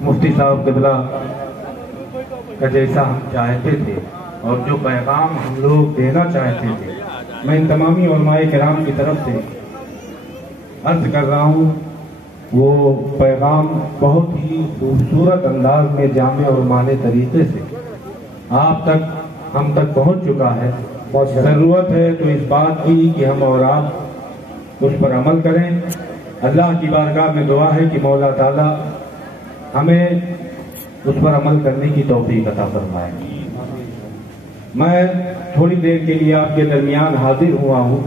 مفتی صاحب قبلہ کا جیسا ہم چاہتے تھے اور جو پیغام ہم لوگ دینا چاہتے تھے، میں ان تمامی علماء کرام کی طرف سے عرض کر رہا ہوں، وہ پیغام بہت ہی خوبصورت انداز میں جامع اور مانے طریقے سے آپ تک ہم تک پہنچ چکا ہے۔ ضرورت ہے تو اس بات کی کہ ہم اور آپ اس پر عمل کریں۔ اللہ کی بارگاہ میں دعا ہے کہ مولا تعالیٰ ہمیں اس پر عمل کرنے کی توفیق عطا فرمائے۔ میں تھوڑی دیر کے لیے آپ کے درمیان حاضر ہوا ہوں،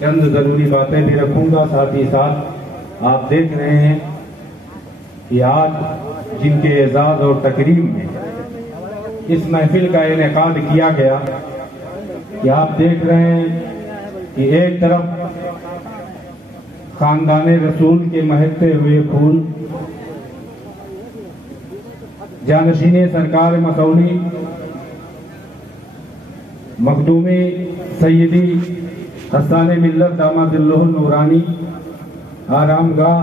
چند ضروری باتیں بھی رکھوں گا، ساتھ ہی ساتھ آپ دیکھ رہے ہیں کہ آج جن کے اعزاز اور تکریم میں اس محفل کا انعقاد کیا گیا، کہ آپ دیکھ رہے ہیں کہ ایک طرف خاندان رسول کے مہکتے ہوئے پھول، جانشین سرکار مسعودی مخدومی سیدی حسان ملت داماد اللہ النورانی آرام گاہ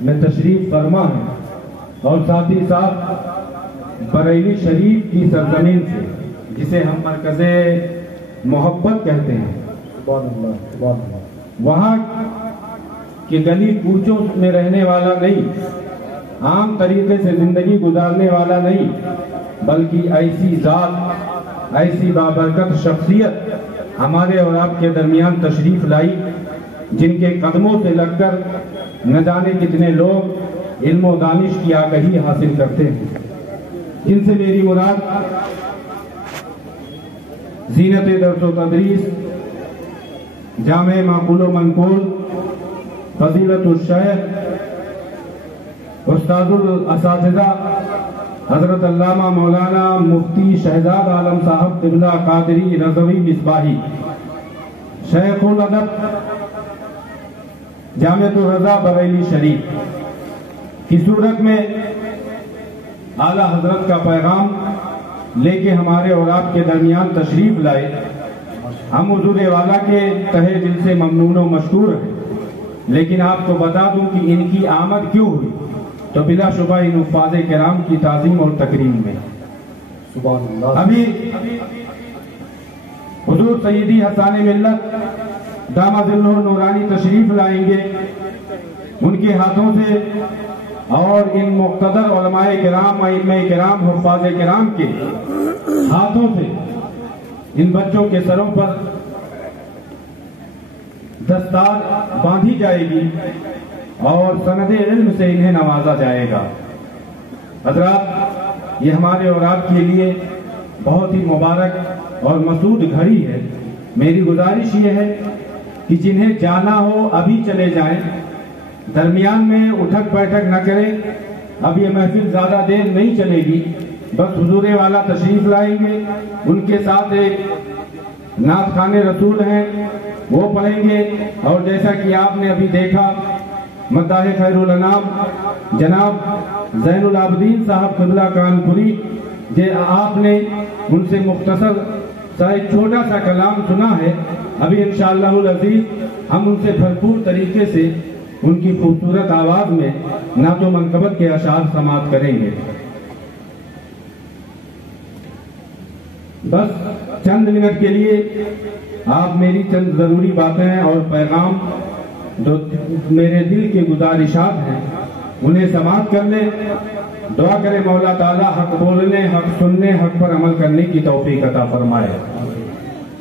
میں تشریف فرما ہے، اور ساتھ ہی ساتھ بریلی شریف کی سرزمین سے، جسے ہم مرکز محبت کہتے ہیں، وہاں کے گلی کوچوں میں رہنے والا نہیں، عام طریقے سے زندگی گزارنے والا نہیں، بلکہ ایسی ذات، ایسی بابرکت شخصیت ہمارے اور آپ کے درمیان تشریف لائی، جن کے قدموں سے لگ کر نہ جانے کتنے لوگ علم و دانش کی آگہی حاصل کرتے ہیں، جن سے میری مراد زینت درس و تدریس، جامع معقول و منقول، فضیلت الشیخ استاد الاساتذہ حضرت علامہ مولانا مفتی شہزاد عالم صاحب قبلہ قادری رضوی مصباحی، شیخ الادب جامعۃ الرضا بریلی شریف کی صورت میں اعلیٰ حضرت کا پیغام لے کے ہمارے اور آپ کے درمیان تشریف لائے۔ ہم حضور والا کے تہہ دل سے ممنون و مشکور ہیں، لیکن آپ کو بتا دوں کہ ان کی آمد کیوں ہوئی، تو بلا شبہ ان حفاظ کرام کی تعظیم اور تکریم میں۔ ابھی حضور سیدی حسان ملت داماد اللہ النورانی تشریف لائیں گے، ان کے ہاتھوں سے اور ان مقتدر علماء کرام، ائمہ کرام، حفاظ کرام کے ہاتھوں سے ان بچوں کے سروں پر دستار باندھی جائے گی اور سند علم سے انہیں نوازا جائے گا۔ حضرات، یہ ہمارے اور آپ کے لیے بہت ہی مبارک اور مسعود گھڑی ہے۔ میری گزارش یہ ہے کہ جنہیں جانا ہو ابھی چلے جائیں، درمیان میں اٹھک بیٹھک نہ کریں۔ اب یہ محفل زیادہ دیر نہیں چلے گی، بس حضور والا تشریف لائیں گے، ان کے ساتھ ایک نعت خوان رسول ہیں، وہ پڑھیں گے، اور جیسا کہ آپ نے ابھی دیکھا مداح خیر الانام جناب زین العابدین صاحب قبلہ کانپوری، آپ نے ان سے مختصر سا ایک چھوٹا سا کلام سنا ہے۔ ابھی انشاءاللہ العزیز ہم ان سے بھرپور طریقے سے ان کی خوبصورت آواز میں نعت و منقبت کے اشعار سماعت کریں گے۔ بس چند منٹ کے لیے آپ میری چند ضروری باتیں اور پیغام جو میرے دل کے گزارشات ہیں انہیں سماعت کر لیں۔ دعا کرے مولا تعالیٰ حق بولنے، حق سننے، حق پر عمل کرنے کی توفیق عطا فرمائے۔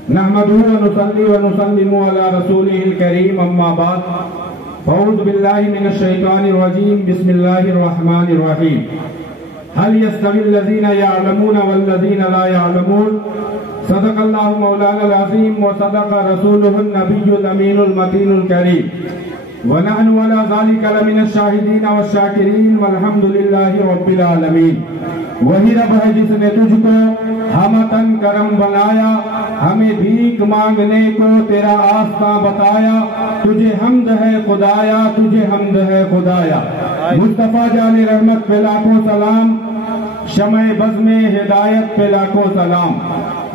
نحمدہ ونصلی ونسلم علی رسولہ الکریم، اما بعد، فاعوذ باللہ من الشیطان الرجیم، بسم اللہ الرحمن الرحیم۔ هل يستوي الذين يعلمون والذين لا يعلمون؟ صدق اللہ مولانا العظیم وصدق رسولہ النبی الامین المتین الکریم، ونحن على ذلك لمن الشاہدین والشاکرین والحمد للہ رب العالمین۔ وہی رب ہے جس نے تجھ کو ہمتن کرم بنایا، ہمیں بھیک مانگنے کو تیرا آستہ بتایا، تجھے حمد ہے خدایا، تجھے حمد ہے خدایا۔ مصطفیٰ جان رحمت پہ لاکھوں سلام، شمع بزم ہدایت پہ لاکھوں سلام۔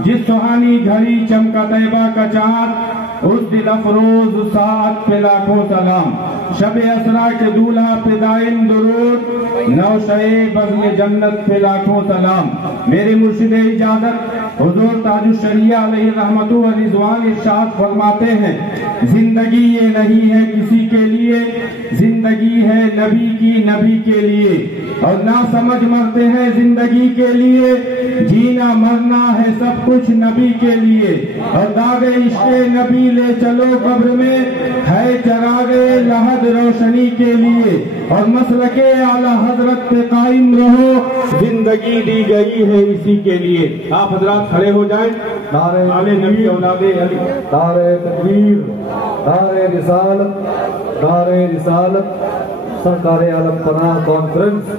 جس سہانی گھڑی چمکا طیبہ کا چاند، اس دل افروز ساعت پہ لاکھوں سلام، شب اسرا کے دولہا پہ دائم درود، نوشے بزم جنت پہ لاکھوں سلام۔ میرے مرشد اجازت حضور تاج الشریعہ علیہ رحمت و رضوان ارشاد فرماتے ہیں، زندگی یہ نہیں ہے کسی کے لیے، زندگی ہے نبی کی نبی کے لیے، اور نہ سمجھ مرتے ہیں زندگی کے لیے، جینا مرنا ہے سب کچھ نبی کے لیے، اور داغ عشق نبی لے چلو قبر میں، ہے چراغ لحد روشنی کے لیے، اور مسلک اعلی حضرت پہ قائم رہو، زندگی دی گئی ہے اسی کے لیے۔ آپ حضرات کھڑے ہو جائیں، آل نبی اولاد علی، نعرہ تکبیر، نعرہ رسالت، نعرہ رسالت، سرکار عالم پناہ کانفرنس،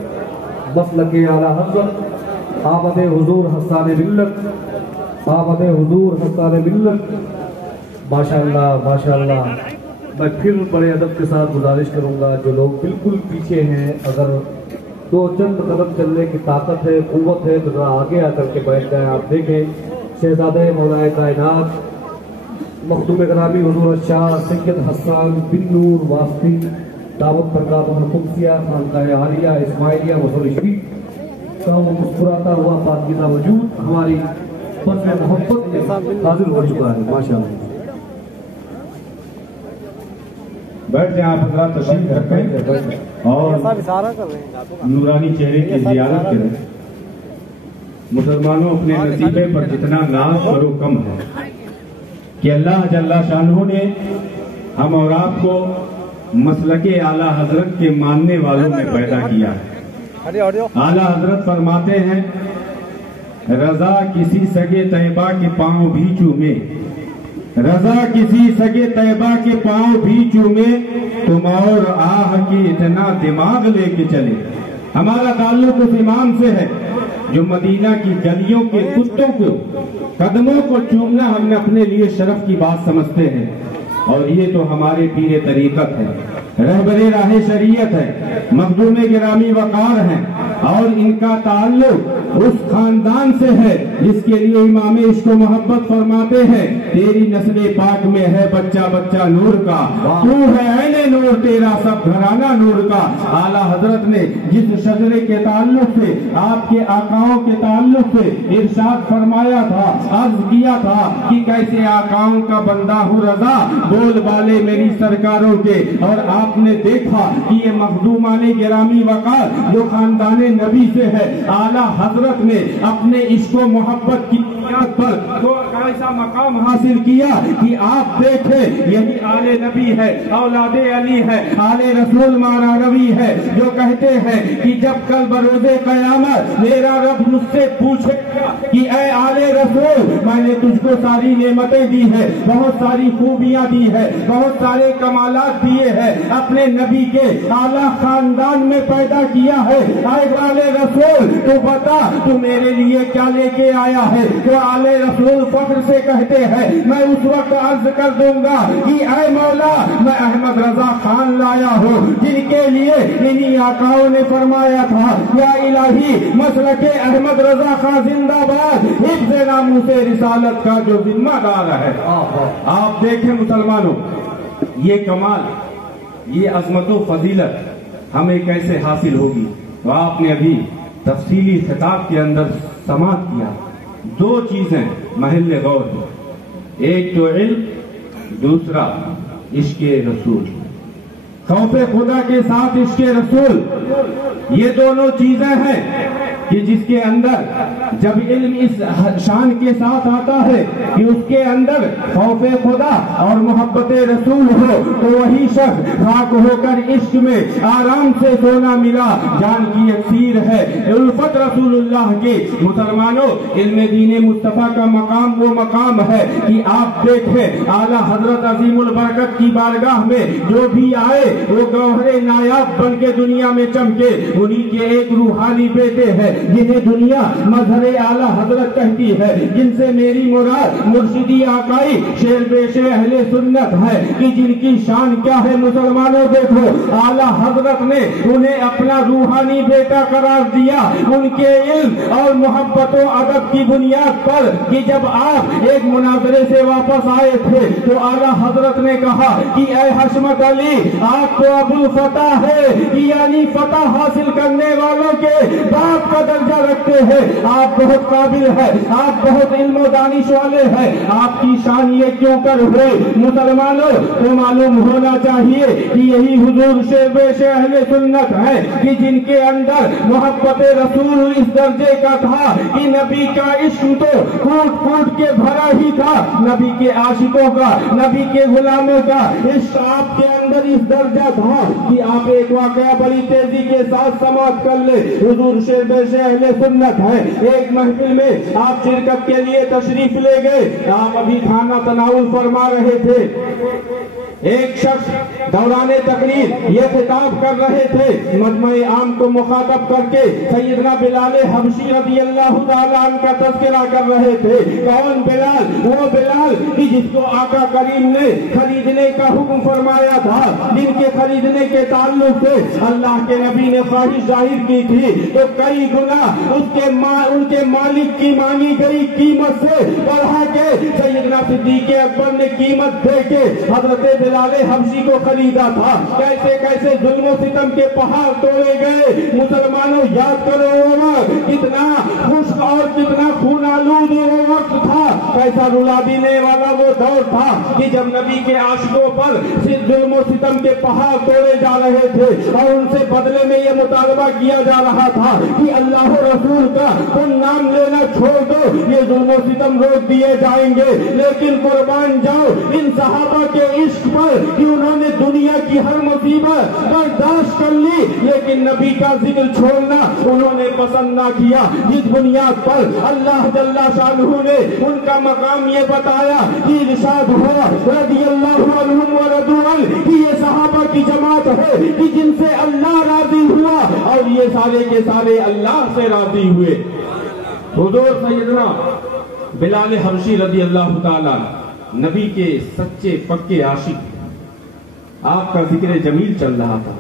مسلک اعلی حضرت، آمد حضور حسان ملت، آمد حضور حسان ملت۔ ماشاءاللہ ماشاءاللہ۔ میں پھر بڑے ادب کے ساتھ گزارش کروں گا، جو لوگ بالکل پیچھے ہیں، اگر دو چند قدم چلنے کی طاقت ہے، قوت ہے، تو ذرا آگے آ کر کے بیٹھ جائیں۔ آپ دیکھیں شہزادہ مولا کائنات مخدوم گرامی حضور شاہ سید حسان بن نور واسطی دعوت برکات القدسیہ خانقاہ عالیہ اسماعیلیہ مسور شریف کا وہ مسکراتا ہوا پاکیزہ وجود ہماری بزم محبت میں حاضر ہو چکا ہے۔ ماشاءاللہ۔ بیٹھ جائیں آپ حضرات، تشریف رکھیں اور نورانی چہرے کی زیارت کریں۔ مسلمانوں، اپنے نصیبے پر جتنا ناز کرو کم ہے کہ اللہ جل شانہ نے ہم اور آپ کو مسلک اعلی حضرت کے ماننے والوں میں پیدا کیا ہے۔ اعلی حضرت فرماتے ہیں، رضا کسی سگے طیبہ کے پاؤں بھی چومے، رضا کسی سگے طیبہ کے پاؤں بھی چومے، تم اور آہ کی اتنا دماغ لے کے چلے۔ ہمارا تعلق اس امام سے ہے جو مدینہ کی گلیوں کے کتوں کو قدموں کو چومنا ہم نے اپنے لیے شرف کی بات سمجھتے ہیں، اور یہ تو ہمارے پیر طریقت ہے، رہبر راہ شریعت ہے، مخدوم گرامی وقار ہیں، اور ان کا تعلق اس خاندان سے ہے جس کے لیے امام عشق و محبت فرماتے ہیں، تیری نسل پاک میں ہے بچہ بچہ نور کا، تو ہے عین نور تیرا سب گھرانہ نور کا۔ اعلیٰ حضرت نے جس شجرے کے تعلق سے، آپ کے آقاؤں کے تعلق سے ارشاد فرمایا تھا، عرض کیا تھا کہ کیسے آقاؤں کا بندہ ہوں رضا، بول بالے میری سرکاروں کے، اور آپ نے دیکھا کہ یہ مخدومان گرامی وقار جو خاندان نبی سے ہے، اعلیٰ حضرت نے اپنے عشق و محبت کی بنیاد پر تو ایسا مقام حاصل کیا کہ آپ دیکھیں یہی آل نبی ہے، اولاد علی ہے، آل رسول ماراروی ہے، جو کہتے ہیں کہ جب کل بروز قیامت میرا رب مجھ سے پوچھے کہ اے آل رسول، میں نے تجھ کو ساری نعمتیں دی ہے، بہت ساری خوبیاں دی ہے، بہت سارے کمالات دیے ہیں، اپنے نبی کے اعلیٰ خاندان میں پیدا کیا ہے، اے آل رسول تو بتا تو میرے لیے کیا لے کے آیا ہے؟ تو آل رسول فخر سے کہتے ہیں، میں اس وقت عرض کر دوں گا کہ اے مولا، میں احمد رضا خان لایا ہوں، جن کے لیے انہی آقاؤں نے فرمایا تھا، یا الہی مسلک احمد رضا خان زندہ باد، حفظ ناموس رسالت کا جو ذمہ دار ہے۔ آپ دیکھیں مسلمانوں، یہ کمال، یہ عظمت و فضیلت ہمیں کیسے حاصل ہوگی؟ تو آپ نے ابھی تفصیلی خطاب کے اندر سماعت کیا، دو چیزیں محل غور ہیں، ایک تو علم، دوسرا عشق رسول، خوف خدا کے ساتھ عشق رسول، یہ دونوں چیزیں ہیں کہ جس کے اندر جب علم اس شان کے ساتھ آتا ہے کہ اس کے اندر خوف خدا اور محبت رسول ہو، تو وہی شخص خاک ہو کر عشق میں آرام سے سونا ملا جان کی اکثیر ہے، الفت رسول اللہ کے۔ مسلمانوں، علم دین مصطفیٰ کا مقام وہ مقام ہے کہ آپ دیکھیں اعلیٰ حضرت عظیم البرکت کی بارگاہ میں جو بھی آئے وہ گوہر نایاب بن کے دنیا میں چمکے، انہی کے ایک روحانی بیٹے ہیں جنہیں دنیا مظہر اعلیٰ حضرت کہتی ہے، جن سے میری مراد مرشدی آقائی شیر پیش اہل سنت ہے کہ جن کی شان کیا ہے مسلمانوں دیکھو، اعلیٰ حضرت نے انہیں اپنا روحانی بیٹا قرار دیا ان کے علم اور محبت و ادب کی بنیاد پر کہ جب آپ ایک مناظرے سے واپس آئے تھے تو اعلیٰ حضرت نے کہا کہ اے حشمت علی آپ تو ابو فتح ہے، یعنی فتح حاصل کرنے والوں کے باپ کا درجہ رکھتے ہیں، آپ بہت قابل ہے، آپ بہت علم و دانش والے ہیں، آپ کی شان یہ کیوں کر ہوئی؟ مسلمانوں کو معلوم ہونا چاہیے کہ یہی حضور شیر پیش اہل سنت ہے کہ جن کے اندر محبت رسول اس درجے کا تھا کہ نبی کا عشق تو پھوٹ پھوٹ کے بھرا ہی تھا، نبی کے عاشقوں کا، نبی کے غلاموں کا عشق آپ کے اندر اس درجہ تھا کہ آپ ایک واقعہ بڑی تیزی کے ساتھ سماعت کر لے۔ حضور شیر پیش اہل سنت ہے، ایک محفل میں آپ شرکت کے لیے تشریف لے گئے، آپ ابھی کھانا تناول فرما رہے تھے، ایک شخص دوران تقریر یہ خطاب کر رہے تھے، مجمع عام کو مخاطب کر کے سیدنا بلال حبشی رضی اللہ تعالیٰ عنہ کا تذکرہ کر رہے تھے۔ کون بلال؟ وہ بلال کہ جس کو آقا کریم نے خریدنے کا حکم فرمایا تھا، جن کے خریدنے کے تعلق سے اللہ کے نبی نے خواہش ظاہر کی تھی تو کئی گنا ان کے مالک کی مانگی گئی قیمت سے بڑھا کے سیدنا صدیق اکبر نے قیمت دے کے حضرت بلال حبشی کو خریدا تھا۔ کیسے کیسے ظلم و ستم کے پہاڑ توڑے گئے، مسلمانوں یاد کرو وہ وقت کتنا خشک اور کتنا خون آلود وہ وقت تھا، کیسا رلا دینے والا وہ دور تھا کہ جب نبی کے عاشقوں پر صرف ظلم و ستم کے پہاڑ توڑے جا رہے تھے اور ان سے بدلے میں یہ مطالبہ کیا جا رہا تھا کہ اللہ و رسول کا تم نام لینا چھوڑ دو، یہ ظلم و ستم روک دیے جائیں گے۔ لیکن قربان جاؤ ان صحابہ کے عشق پر کہ انہوں نے دنیا کی ہر مصیبت برداشت کر لی لیکن نبی کا ذکر چھوڑنا انہوں نے پسند نہ کیا، جس بنیاد پر اللہ جل شانہ نے ان کا مقام یہ بتایا کہ ارشاد ہوا رضی اللہ عنہم ورضوا عنہ کہ یہ صحابہ کی جماعت ہے کہ جن سے اللہ راضی ہوا اور یہ سارے کے سارے اللہ سے راضی ہوئے۔ حضور سیدنا بلال حبشی رضی اللہ تعالیٰ نبی کے سچے پکے عاشق، آپ کا ذکر جمیل چل رہا تھا،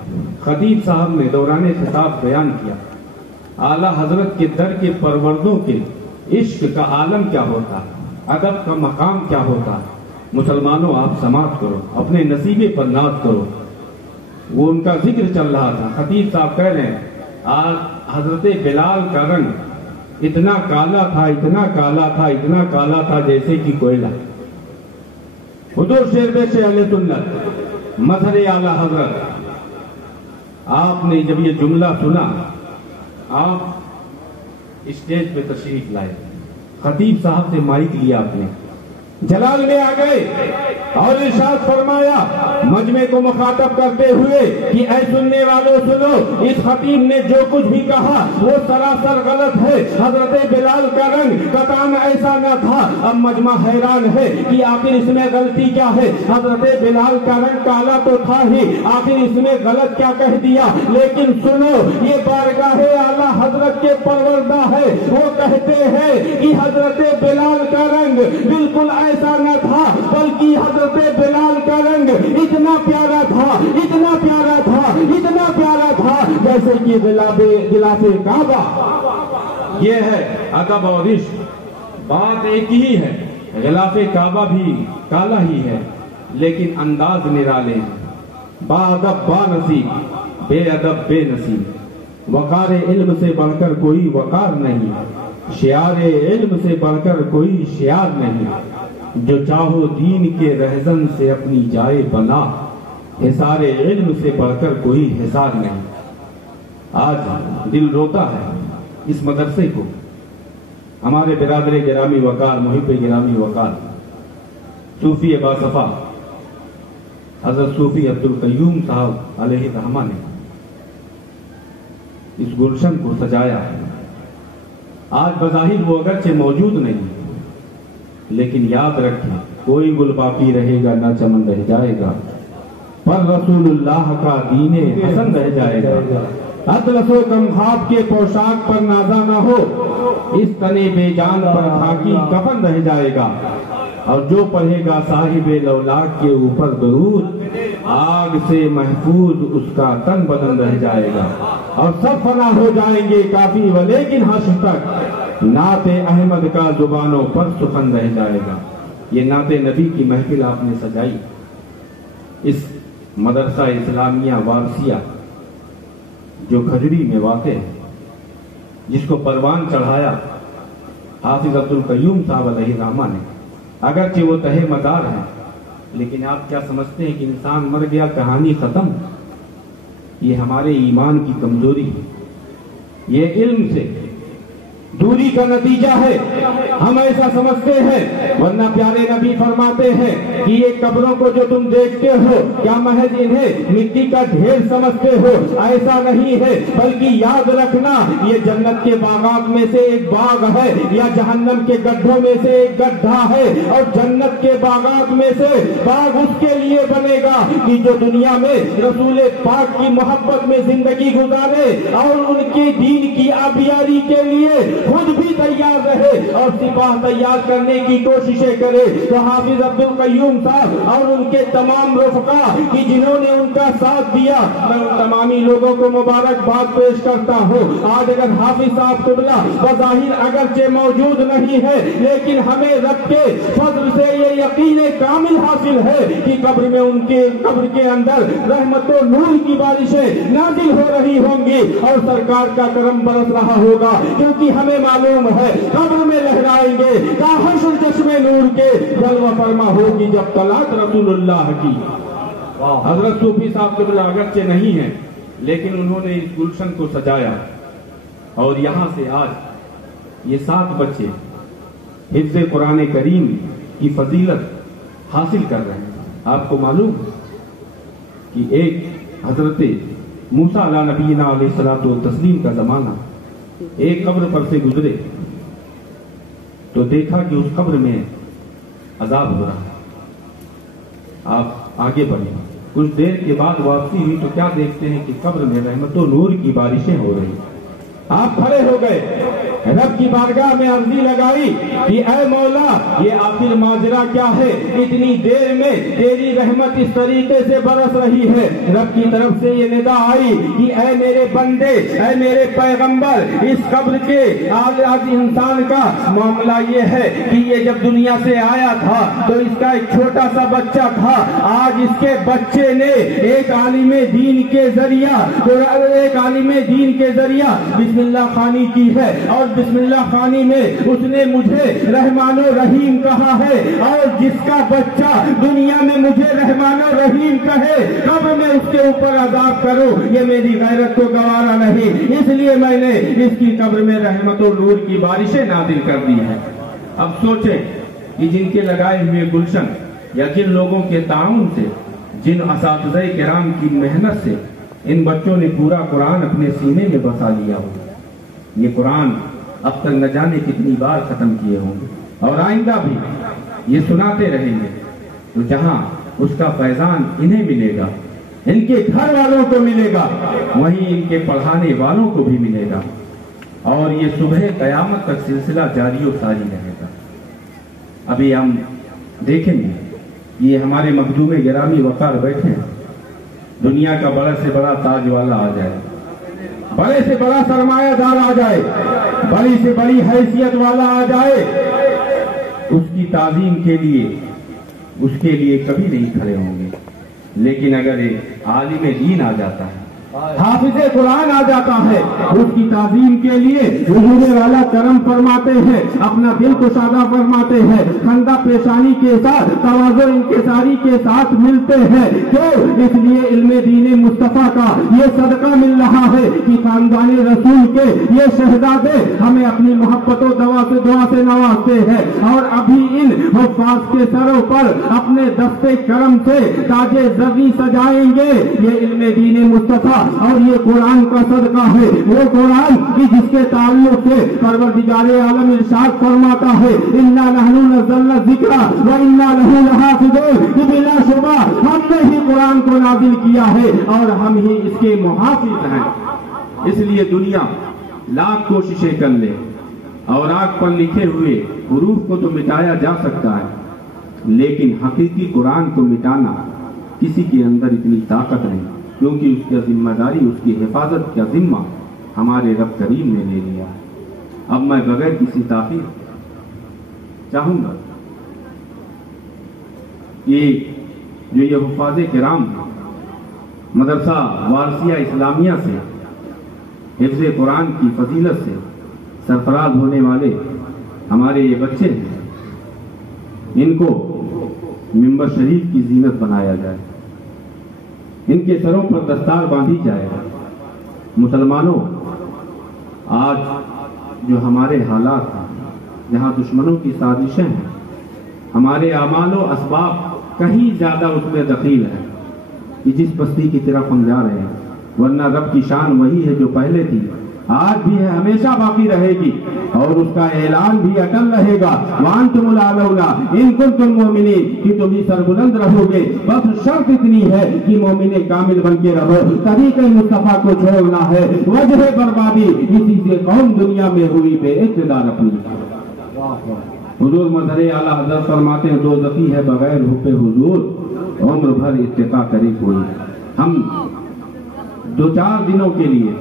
خطیب صاحب نے دوران خطاب بیان کیا اعلیٰ حضرت کے در کے پروردوں کے عشق کا عالم کیا ہوتا، ادب کا مقام کیا ہوتا۔ مسلمانوں آپ سماعت کرو، اپنے نصیبے پر ناز کرو۔ وہ ان کا ذکر چل رہا تھا، خطیب صاحب کہہ رہے ہیں آج حضرت بلال کا رنگ اتنا کالا تھا، اتنا کالا تھا، اتنا کالا تھا جیسے کہ کوئلہ۔ حضور شیر پیش اہل سنت مظہر اعلیٰ حضرت، آپ نے جب یہ جملہ سنا آپ اسٹیج پہ تشریف لائے، خطیب صاحب سے مائک لیا، آپ نے جلال میں آ گئے اور ارشاد فرمایا مجمع کو مخاطب کرتے ہوئے کہ اے سننے والوں سنو، اس خطیب نے جو کچھ بھی کہا وہ سراسر غلط ہے، حضرت بلال کا رنگ قطعاً ایسا نہ تھا۔ اب مجمع حیران ہے کہ آخر اس میں غلطی کیا ہے، حضرت بلال کا رنگ کالا تو تھا ہی، آخر اس میں غلط کیا کہہ دیا۔ لیکن سنو یہ بارگاہ اعلیٰ حضرت کے پروردہ ہے، وہ کہتے ہیں کہ حضرت بلال کا رنگ بالکل ایسا نہ تھا بلکہ حضرت بلال کا رنگ اتنا پیارا تھا، اتنا پیارا تھا، اتنا پیارا تھا جیسے کہ غلاف کعبہ۔ یہ ہے ادب اور عشق، بات ایک ہی ہے، غلاف کعبہ بھی کالا ہی ہے لیکن انداز نرالے ہیں، با ادب با نصیب، بے ادب بے نصیب، وقار علم سے بڑھ کر کوئی وقار نہیں، شعار علم سے بڑھ کر کوئی شعار نہیں، جو چاہو دین کے رہزن سے اپنی جائے بنا، حصار علم سے بڑھ کر کوئی حصار نہیں۔ آج دل روتا ہے اس مدرسے کو، ہمارے برادر گرامی وقار، محب گرامی وقار، صوفی باصفا حضرت صوفی عبدالقیوم صاحب علیہ الرحمہ نے اس گلشن کو سجایا ہے۔ آج بظاہر وہ اگرچہ موجود نہیں لیکن یاد رکھیں کوئی گل باقی رہے گا نہ چمن رہ جائے گا، پر رسول اللہ کا دین حسن رہ جائے گا۔ اطلس و کمخاب کے پوشاک پر نازا نہ ہو، اس تنے بے جان پر خاکی کفن رہ جائے گا، اور جو پڑھے گا صاحب لولاک کے اوپر درود، آگ سے محفوظ اس کا تن بدن رہ جائے گا، اور سب فنا ہو جائیں گے کافی ولیکن حشر تک نعت احمد کا زبانوں پر سخن رہ جائے گا۔ یہ نعت نبی کی محفل آپ نے سجائی اس مدرسہ اسلامیہ وارثیہ جو کھجری میں واقع ہے، جس کو پروان چڑھایا حافظ عبد القیوم صاحب علیہ الرحمہ نے۔ اگرچہ وہ تہے مدار ہیں، لیکن آپ کیا سمجھتے ہیں کہ انسان مر گیا کہانی ختم؟ یہ ہمارے ایمان کی کمزوری ہے، یہ علم سے دوری کا نتیجہ ہے، ہم ایسا سمجھتے ہیں، ورنہ پیارے نبی فرماتے ہیں کہ یہ قبروں کو جو تم دیکھتے ہو کیا محض انہیں مٹی کا ڈھیر سمجھتے ہو؟ ایسا نہیں ہے، بلکہ یاد رکھنا یہ جنت کے باغات میں سے ایک باغ ہے یا جہنم کے گڈھوں میں سے ایک گڈھا ہے، اور جنت کے باغات میں سے باغ اس کے لیے بنے گا کہ جو دنیا میں رسول پاک کی محبت میں زندگی گزارے اور ان کے دین کی آبیاری کے لیے خود بھی تیار رہے اور سپاہ تیار کرنے کی کوششیں کرے۔ تو حافظ عبد القیوم صاحب اور ان کے تمام رفقا کی جنہوں نے ان کا ساتھ دیا، میں ان تمامی لوگوں کو مبارکباد پیش کرتا ہوں۔ آج اگر حافظ صاحب قبلہ بظاہر اگرچہ موجود نہیں ہے، لیکن ہمیں رب کے فضل سے یہ یقین کامل حاصل ہے کہ قبر میں ان کے قبر کے اندر رحمت و نور کی بارشیں نازل ہو رہی ہوں گی اور سرکار کا کرم برس رہا ہوگا، کیونکہ ہمیں معلوم ہے قبر میں لہرائیں گے کا حشر چشمے نور کے جلوہ فرما ہوگی جب طلعت رسول اللہ کی۔ حضرت صوفی صاحب قبلہ اگرچہ نہیں ہے، لیکن انہوں نے اس گلشن کو سجایا، اور یہاں سے آج یہ 7 بچے حفظ قرآن کریم کی فضیلت حاصل کر رہے ہیں۔ آپ کو معلوم کہ ایک حضرت موسیٰ علیہ نبینا علیہ الصلوۃ والتسلیم کا زمانہ ایک قبر پر سے گزرے تو دیکھا کہ اس قبر میں عذاب ہو رہا ہے۔ آپ آگے بڑھیں، کچھ دیر کے بعد واپسی ہوئی تو کیا دیکھتے ہیں کہ قبر میں رحمت و نور کی بارشیں ہو رہی۔ آپ کھڑے ہو گئے، رب کی بارگاہ میں عرضی لگائی کہ اے مولا یہ آخر ماجرا کیا ہے، اتنی دیر میں تیری رحمت اس طریقے سے برس رہی ہے۔ رب کی طرف سے یہ ندا آئی کہ اے میرے بندے، اے میرے پیغمبر، اس قبر کے آج انسان کا معاملہ یہ ہے کہ یہ جب دنیا سے آیا تھا تو اس کا ایک چھوٹا سا بچہ تھا، آج اس کے بچے نے ایک عالم دین کے ذریعہ بسم اللہ خوانی کی ہے، اور بسم اللہ خوانی میں اس نے مجھے رحمان و رحیم کہا ہے، اور جس کا بچہ دنیا میں مجھے رحمان و رحیم کہے قبر میں اس کے اوپر عذاب کرو، یہ میری غیرت کو گوارا نہیں، اس لیے میں نے اس کی قبر میں رحمت و نور کی بارشیں نازل کر دی ہیں۔ اب سوچیں کہ جن کے لگائے ہوئے گلشن یا جن لوگوں کے تعاون سے، جن اساتذہ کرام کی محنت سے ان بچوں نے پورا قرآن اپنے سینے میں بسا لیا ہو، یہ قرآن اب تک نہ جانے کتنی بار ختم کیے ہوں گے اور آئندہ بھی یہ سناتے رہیں گے، تو جہاں اس کا فیضان انہیں ملے گا، ان کے گھر والوں کو ملے گا، وہیں ان کے پڑھانے والوں کو بھی ملے گا، اور یہ صبح قیامت تک سلسلہ جاری و ساری رہے گا۔ ابھی ہم دیکھیں گے یہ ہمارے مخدوم گرامی وقار بیٹھے ہیں، دنیا کا بڑا سے بڑا تاج والا آ جائے، بڑے سے بڑا سرمایہ دار آ جائے، بڑی سے بڑی حیثیت والا آ جائے، اس کی تعظیم کے لیے اس کے لیے کبھی نہیں کھڑے ہوں گے، لیکن اگر ایک عالم دین آ جاتا ہے، حافظ قرآن آ جاتا ہے، اس کی تعظیم کے لیے حضور والا کرم فرماتے ہیں، اپنا دل کو سادہ فرماتے ہیں، خندہ پیشانی کے ساتھ تواضع انکساری کے ساتھ ملتے ہیں، کیوں؟ اس لیے علم دین مصطفیٰ کا یہ صدقہ مل رہا ہے کہ خاندان رسول کے یہ شہزادے ہمیں اپنی محبت و دعا سے نوازتے ہیں، اور ابھی ان حفاظ کے سروں پر اپنے دستے کرم سے تاج زرعی سجائیں گے۔ یہ علم دین مصطفیٰ اور یہ قرآن کا صدقہ ہے، وہ قرآن کی جس کے تعلق سے پروردگار عالم ارشاد فرماتا ہے اِنَّا نَحْنُ نَزَّلْنَا الذِّكْرَ وَإِنَّا لَهُ لَحَافِظُونَ، کہ بلا شبہ ہم نے ہی قرآن کو نازل کیا ہے اور ہم ہی اس کے محافظ ہیں۔ اس لیے دنیا لاکھ کوششیں کر لے اور آگ پر لکھے ہوئے حروف کو تو مٹایا جا سکتا ہے، لیکن حقیقی قرآن کو مٹانا کسی کے اندر اتنی طاقت نہیں، کیونکہ اس کی ذمہ داری، اس کی حفاظت کا ذمہ ہمارے رب کریم نے لے لیا ہے۔ اب میں بغیر کسی تاخیر چاہوں گا کہ جو یہ حفاظ کرام مدرسہ وارثیہ اسلامیہ سے حفظ قرآن کی فضیلت سے سرفراز ہونے والے ہمارے یہ بچے ہیں، ان کو منبر شریف کی زینت بنایا جائے، ان کے سروں پر دستار باندھی جائے۔ مسلمانوں، آج جو ہمارے حالات ہیں، جہاں دشمنوں کی سازشیں ہیں، ہمارے اعمال و اسباب کہیں زیادہ اس میں دخیل ہے کہ جس بستی کی طرف ہم جا رہے ہیں، ورنہ رب کی شان وہی ہے جو پہلے تھی، آج بھی ہے، ہمیشہ باقی رہے گی، اور اس کا اعلان بھی اٹل رہے گا، وَأَنْتُمُ الْأَعْلَوْنَ إِن كُنتُم مُؤْمِنِينَ، کہ تم بھی سربلند رہو گے، بس شرط اتنی ہے کہ مومن کامل بن کے رہو، طریقہ مصطفیٰ کو چھوڑنا ہے، وجہ بربادی اسی سے قوم دنیا میں ہوئی بے اقتدار اپنی۔ حضور مظہر اعلیٰ حضرت فرماتے ہیں، دوزخی ہے بغیر حب حضور، عمر بھر اتقا کرے کوئی۔ ہم 2-4 دنوں کے لیے،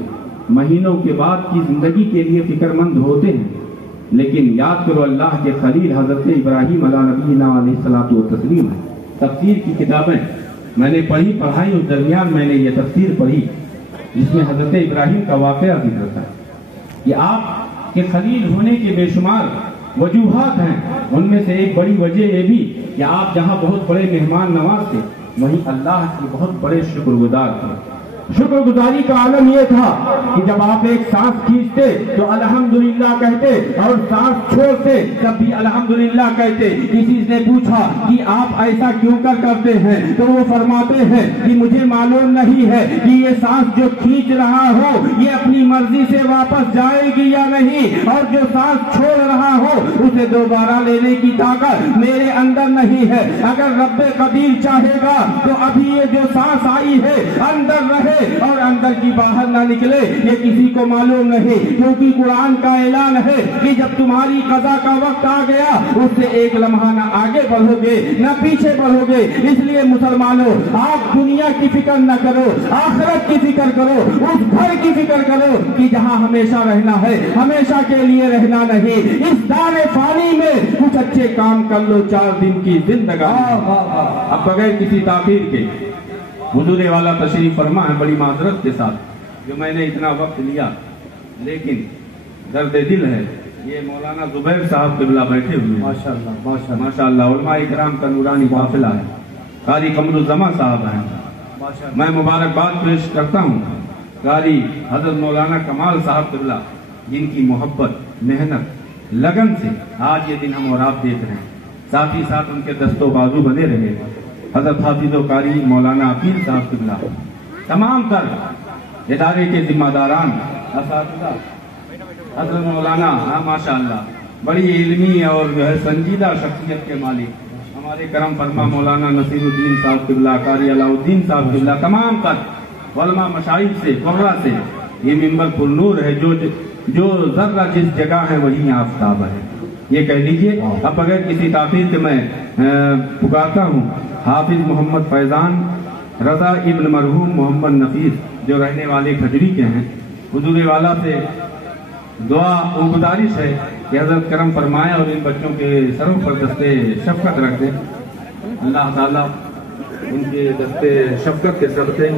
مہینوں کے بعد کی زندگی کے لیے فکر مند ہوتے ہیں، لیکن یاد کرو اللہ کے خلیل حضرت ابراہیم علیہ نبینا علیہ الصلوۃ والتسلیم ہے۔ تفسیر کی کتابیں میں نے پڑھائی، اس درمیان میں نے یہ تفسیر پڑھی جس میں حضرت ابراہیم کا واقعہ ذکر تھا کہ آپ کے خلیل ہونے کے بے شمار وجوہات ہیں، ان میں سے ایک بڑی وجہ یہ بھی کہ آپ جہاں بہت بڑے مہمان نواز تھے، وہیں اللہ کے بہت بڑے شکر گزار تھے۔ شکر گزاری کا عالم یہ تھا کہ جب آپ ایک سانس کھینچتے تو الحمدللہ کہتے، اور سانس چھوڑتے تب بھی الحمدللہ کہتے۔ کسی نے پوچھا کہ آپ ایسا کیوں کرتے ہیں، تو وہ فرماتے ہیں کہ مجھے معلوم نہیں ہے کہ یہ سانس جو کھینچ رہا ہو یہ اپنی مرضی سے واپس جائے گی یا نہیں، اور جو سانس چھوڑ رہا ہو اسے دوبارہ لینے کی طاقت میرے اندر نہیں ہے۔ اگر رب قدیر چاہے گا تو ابھی یہ جو سانس آئی ہے اندر رہے اور اندر کی باہر نہ نکلے، یہ کسی کو معلوم نہیں، کیونکہ قرآن کا اعلان ہے کہ جب تمہاری قضا کا وقت آ گیا اس سے ایک لمحہ نہ آگے بڑھو گے نہ پیچھے بڑھو گے۔ اس لیے مسلمانوں، آپ دنیا کی فکر نہ کرو، آخرت کی فکر کرو، اس گھر کی فکر کرو کہ جہاں ہمیشہ رہنا ہے، ہمیشہ کے لیے رہنا نہیں۔ اس دار فانی میں کچھ اچھے کام کر لو، 4 دن کی زندگی۔ اب بغیر کسی تاخیر کے حضور والا تشریف فرما ہے، بڑی معذرت کے ساتھ جو میں نے اتنا وقت لیا، لیکن درد دل ہے۔ یہ مولانا زبیر صاحب قبلہ بیٹھے ہوئے ہیں، ماشاءاللہ ماشاءاللہ، علماء اکرام کا نورانی قافلہ ہے، قاری قمر الزما صاحب ہیں، میں مبارکباد پیش کرتا ہوں قاری حضرت مولانا کمال صاحب قبلہ، جن کی محبت، محنت، لگن سے آج یہ دن ہم اور آپ دیکھ رہے ہیں، ساتھ ہی ساتھ ان کے دست و بازو بنے رہے۔ حضرت حافظ و قاری مولانا عقیل صاحب قبلہ، تمام تر ادارے کے ذمہ داران، اساتذہ، حضرت مولانا، ماشاءاللہ بڑی علمی اور سنجیدہ شخصیت کے مالک ہمارے کرم فرما مولانا نصیر الدین صاحب قبلہ، قاری علاء الدین صاحب قبلہ، تمام تر علماء مشائخ سے، قرہ سے یہ منبر پر نور ہے، جو ذرہ جس جگہ ہے وہیں آفتاب ہے، یہ کہہ لیجئے۔ اب بغیر کسی تاخیر کے میں پکارتا ہوں حافظ محمد فیضان رضا ابن مرحوم محمد نفیس، جو رہنے والے کھجری کے ہیں۔ حضور والا سے دعا و گزارش ہے کہ حضرت کرم فرمائے اور ان بچوں کے سروں پر دستے شفقت رکھ دیں۔ اللہ تعالیٰ ان کے دستے شفقت کے صدقے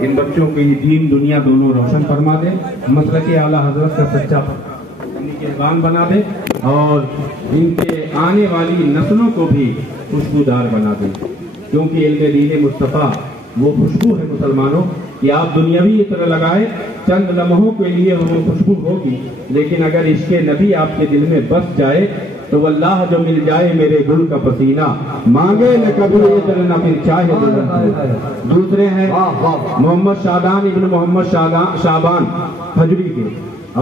ان بچوں کی دین دنیا دونوں روشن فرما دے، مسلک اعلیٰ حضرت کا سچا ان کے بان بنا دے، اور ان کے آنے والی نسلوں کو بھی خوشبودار بنا دے، کیونکہ علم دین مصطفیٰ وہ خوشبو ہے مسلمانوں کہ آپ دنیاوی عطر لگائے چند لمحوں کے لیے وہ خوشبو ہوگی، لیکن اگر عشق نبی آپ کے دل میں بس جائے تو واللہ جو مل جائے میرے گل کا پسینہ، مانگے نہ کبھی عطر نہ پھر چاہے دل۔ دوسرے ہیں محمد شادان ابن محمد شابان کھجری کے،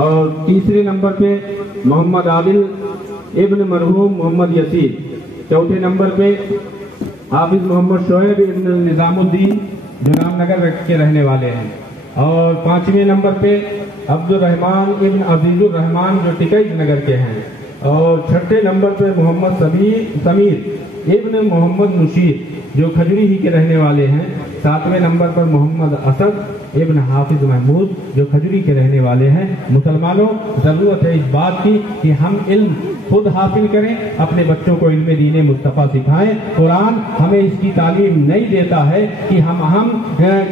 اور تیسرے نمبر پہ محمد عادل ابن مرحوم محمد یسیر، چوتھے نمبر پہ حافظ محمد شعیب ابن نظام الدین جو رام نگر کے رہنے والے ہیں، اور 5ویں نمبر پہ عبد الرحمان ابن عزیز الرحمان جو ٹکئی نگر کے ہیں، اور چھٹے نمبر پہ محمد سمیر ابن محمد مشیر جو کھجوری ہی کے رہنے والے ہیں، ساتویں نمبر پر محمد اسد ابن حافظ محمود جو کھجوری کے رہنے والے ہیں۔ مسلمانوں، ضرورت ہے اس بات کی کہ ہم علم خود حاصل کریں، اپنے بچوں کو علم دین مصطفیٰ سکھائیں۔ قرآن ہمیں اس کی تعلیم نہیں دیتا ہے کہ ہم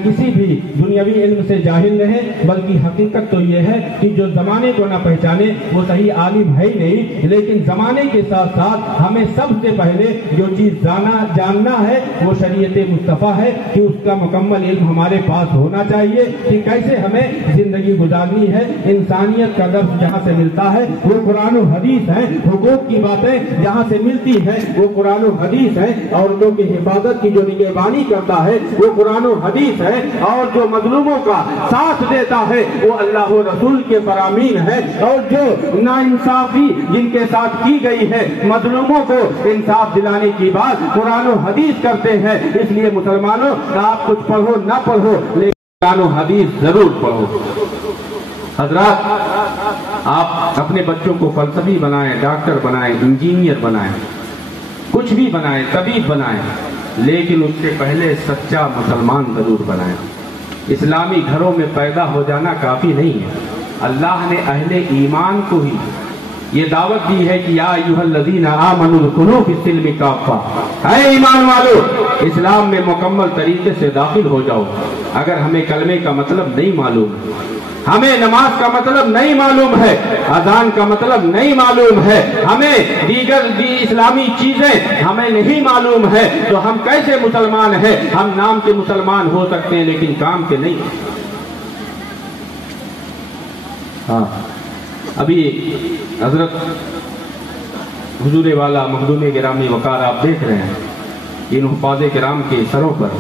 کسی بھی دنیاوی علم سے جاہل رہیں، بلکہ حقیقت تو یہ ہے کہ جو زمانے کو نہ پہچانے وہ صحیح عالم ہے ہی نہیں، لیکن زمانے کے ساتھ ساتھ ہمیں سب سے پہلے جو چیز جاننا ہے وہ شریعت مصطفیٰ ہے کہ اس کا مکمل علم ہمارے پاس ہونا چاہیے کہ کیسے ہمیں زندگی گزارنی ہے۔ انسانیت کا درس جہاں سے ملتا ہے وہ قرآن و حدیث ہے، حقوق کی باتیں جہاں سے ملتی ہیں وہ قرآن و حدیث ہے، عورتوں کی حفاظت کی جو نگہبانی کرتا ہے وہ قرآن و حدیث ہے، اور جو مظلوموں کا ساتھ دیتا ہے وہ اللہ و رسول کے فرامین ہے، اور جو ناانصافی جن کے ساتھ کی گئی ہے مظلوموں کو انصاف دلانے کی بات قرآن و حدیث کرتے ہیں۔ اس لیے مسلمانوں، آپ کچھ پڑھو نہ پڑھو لیکن قرآن و حدیث ضرور پڑھو۔ حضرات، آپ اپنے بچوں کو فلسفی بنائیں، ڈاکٹر بنائیں، انجینئر بنائیں، کچھ بھی بنائیں، طبیب بنائیں، لیکن اس سے پہلے سچا مسلمان ضرور بنائیں۔ اسلامی گھروں میں پیدا ہو جانا کافی نہیں ہے، اللہ نے اہل ایمان کو ہی یہ دعوت دی ہے کہ یا ایھا الذین آمنوا ادخلوا فی السلم کافہ، اے ایمان والو اسلام میں مکمل طریقے سے داخل ہو جاؤ۔ اگر ہمیں کلمے کا مطلب نہیں معلوم، ہمیں نماز کا مطلب نہیں معلوم ہے، اذان کا مطلب نہیں معلوم ہے، ہمیں دیگر اسلامی چیزیں ہمیں نہیں معلوم ہے، تو ہم کیسے مسلمان ہیں؟ ہم نام کے مسلمان ہو سکتے ہیں لیکن کام کے نہیں۔ ہاں، ابھی حضرت حضور والا مخدوم گرامی وقار آپ دیکھ رہے ہیں، ان حفاظ کرام کے سروں پر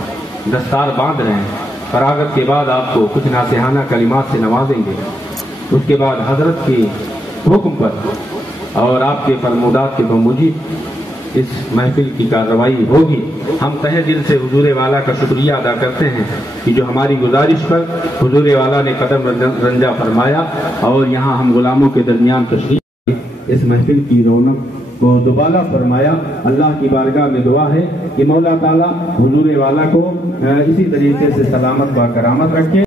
دستار باندھ رہے ہیں۔ فراغت کے بعد آپ کو کچھ ناصحانہ کلمات سے نوازیں گے، اس کے بعد حضرت کے حکم پر اور آپ کے فرمودات کے بموجب اس محفل کی کارروائی ہوگی۔ ہم تہہ دل سے حضور والا کا شکریہ ادا کرتے ہیں کہ جو ہماری گزارش پر حضور والا نے قدم رنجا فرمایا اور یہاں ہم غلاموں کے درمیان تشریف اس محفل کی رونق کو دوبالا فرمایا۔ اللہ کی بارگاہ میں دعا ہے کہ مولا تعالیٰ حضور والا کو اسی طریقے سے سلامت با کرامت رکھے۔